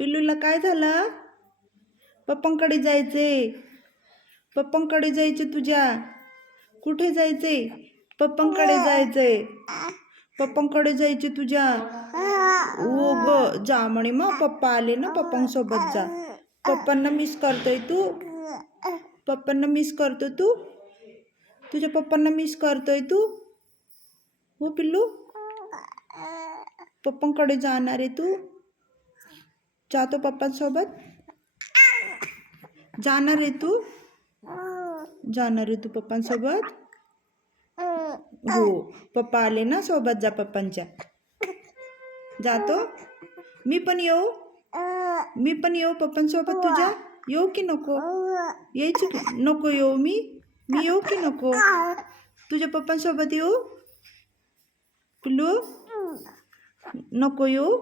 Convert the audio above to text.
पिल्लूला काय झालं? पप्पांकडे जायचे. पप्पांकडे जायचे तुझ्या. कुठे जायचे? पप्पांकडे जायचंय. पप्पांकडे जायचे तुझ्या. ओ ग जा म्हणे. मग पप्पा आले ना, पप्पांसोबत जा. पप्पांना मिस करतोय तू? पप्पांना मिस करतो तू? तुझ्या पप्पांना मिस करतोय तू? हो पिल्लू, पप्पांकडे जाणार आहे तू? जातो पप्पांसोबत? जाणार आहे तू? जाणार आहे तू पप्पांसोबत? हो, पप्पा आले ना, सोबत जा पप्पांच्या. जातो? मी पण येऊ? मी पण येऊ पप्पांसोबत तुझ्या? येऊ की नको? यायची की नको? येऊ मी येऊ की नको? तुझ्या पप्पांसोबत येऊ? पिल्लू नको येऊ?